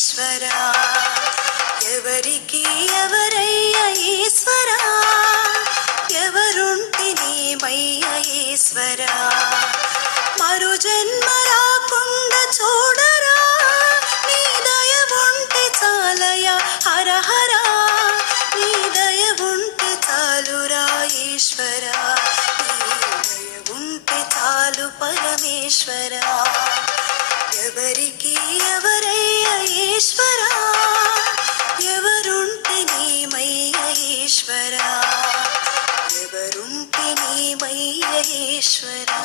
ఈశ్వరా ఎవరికి ఎవరయ్య ఈశ్వరా ఎవరుంటి నీమయ్య ఈశ్వరా మరు జన్మ రాకుండా చూడరా నీ దయ ఉంటే చాలయ హర హర నీ దయ ఉంటే చాలురా ఈశ్వరా నీ దయ ఉంటే చాలు పరమేశ్వరా ఎవరికి ఎవరయ్య ఈశ్వరా ఎవరుంటే నీమయ్య ఈశ్వరా ఎవరుంటే నీమయ్య ఈశ్వరా.